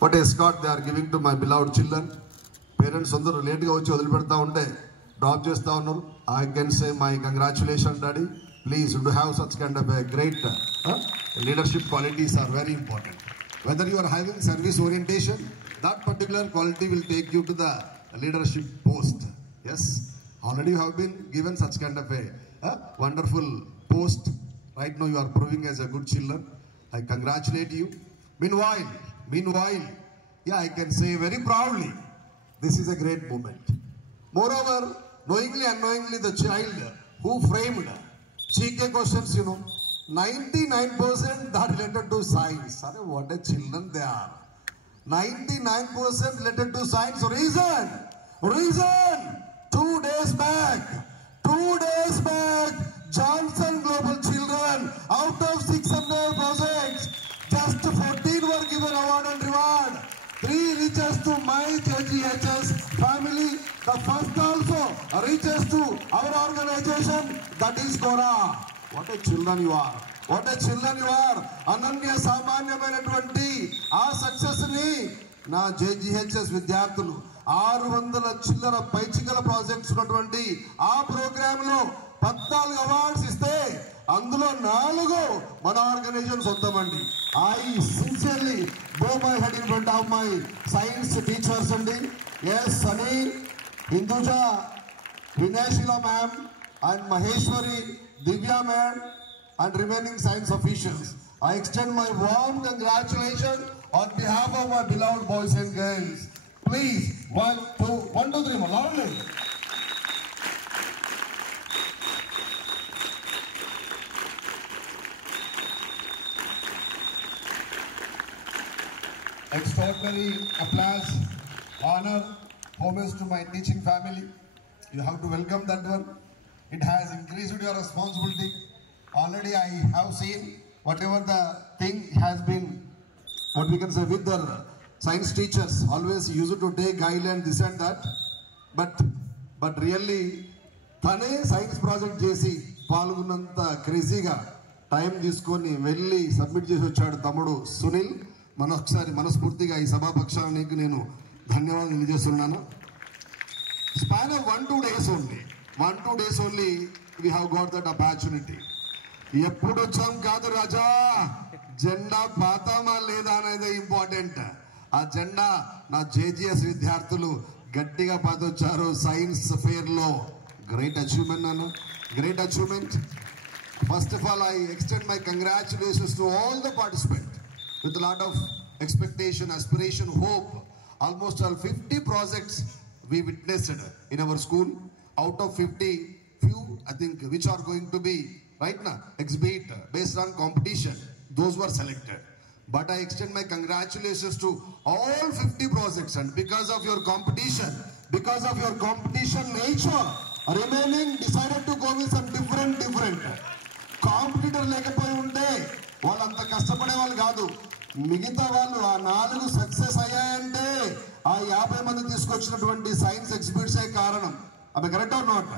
What escort they are giving to my beloved children. Parents andaru late ga vachi odilipedta unte drop chestha unnaru. I can say my congratulations, daddy. Please, to have such kind of a great leadership qualities are very important. Whether you are having service orientation, that particular quality will take you to the leadership post. Yes, already you have been given such kind of a wonderful post. Right now you are proving as a good children. I congratulate you. Meanwhile, yeah, I can say very proudly, this is a great moment. Moreover, knowingly, unknowingly, the child who framed GK questions, 99% that related to science. What a children they are. 99% related to science. Reason. 2 days back, Johnson Global Children, out of 600 projects, just 14 were given award and reward. 3 reaches to my JGHS family. The first also reaches to our organization, that is Gora. What a children you are. Ananya samanyamainatvanti aa success ni na JGHS vidyarthulu 600 chillara paichikala projects ఉన్నటువంటి ఆ programme లో 14 awards ఇస్తే అందులో 4 మన organisation సొంతమండి. I sincerely bow my head in front of my science teachers అండి. Yes, Sunny, Hinduja, Vinashila ma'am and Maheshwari, Divya ma'am and remaining science officials. I extend my warm congratulations on behalf of my beloved boys and girls. Please, 1, 2, 3 more loudly. Extraordinary applause, honor, homage to my teaching family. You have to welcome that one. It has increased your responsibility. Already I have seen whatever the thing has been, what we can say, with the science teachers always used to take guidelines, this and that. But really, tane science project చేసి పాల్గొన్నంత క్రేజీగా time తీసుకొని వెళ్ళి submit చేసి వచ్చాడు తమ్ముడు సునీల్. మనొకసారి మనస్ఫూర్తిగా ఈ సభాపక్షాన్ని నీకు నేను ధన్యవాదాలు తెలియజేస్తున్నాను. Span of 1-2 days only we have got that opportunity. ఎప్పుడు వచ్చాం కాదు రాజా, జెండా పాతామా లేదా అనేది ఇంపార్టెంట్. ఆ జెండా నా జేజీఎస్ విద్యార్థులు గట్టిగా పాతొచ్చారు సైన్స్ ఫేర్ లో. Great achievement. First of all, I extend my congratulations to all the participants with a lot of expectation, aspiration, hope. Almost all 50 projects we witnessed in our school. Out of 50, few I think which are going to be right now exhibit based on competition, those were selected. But I extend my congratulations to all 50 projects, and because of your competition nature, remaining decided to go with some different competitor లేకపోయి ఉంటే వాళ్ళంత కష్టపడే వాళ్ళు కాదు. మిగతా వాళ్ళు ఆ 4 success అయ్యాయంటే ఆ 50 మంది తీసుకొచ్చినటువంటి సైన్స్ ఎగ్జిబిట్సే కారణం. అవి correct or not?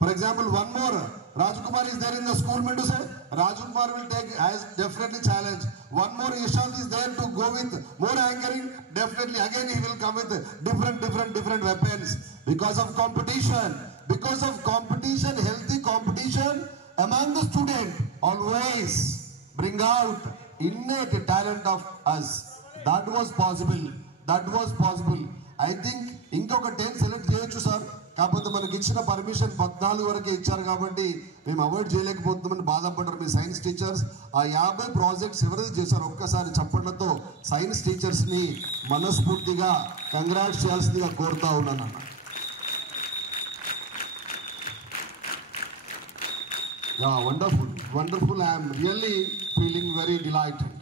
For example, one more, Rajkumar is there in the school, meant to say, Rajkumar will take as definitely challenge. One more, Ishant is there to go with more anchoring, definitely again he will come with different weapons. Because of competition, healthy competition among the student always bring out innate talent of us. That was possible. I think ఇంకొక 10 select చేయొచ్చు sir. కాకపోతే మనకి ఇచ్చిన permission 14 వరకే ఇచ్చారు కాబట్టి మేము avoid చేయలేకపోతున్నామని బాధపడ్డారు మీ సైన్స్ టీచర్స్. ఆ 50 ప్రాజెక్ట్స్ ఎవరైతే చేశారో ఒక్కసారి చప్పట్లతో సైన్స్ టీచర్స్ ని మనస్ఫూర్తిగా కంగ్రాట్స్ చేయాల్సిందిగా కోరుతా ఉన్నాను. Yeah, wonderful. I am really feeling very delighted.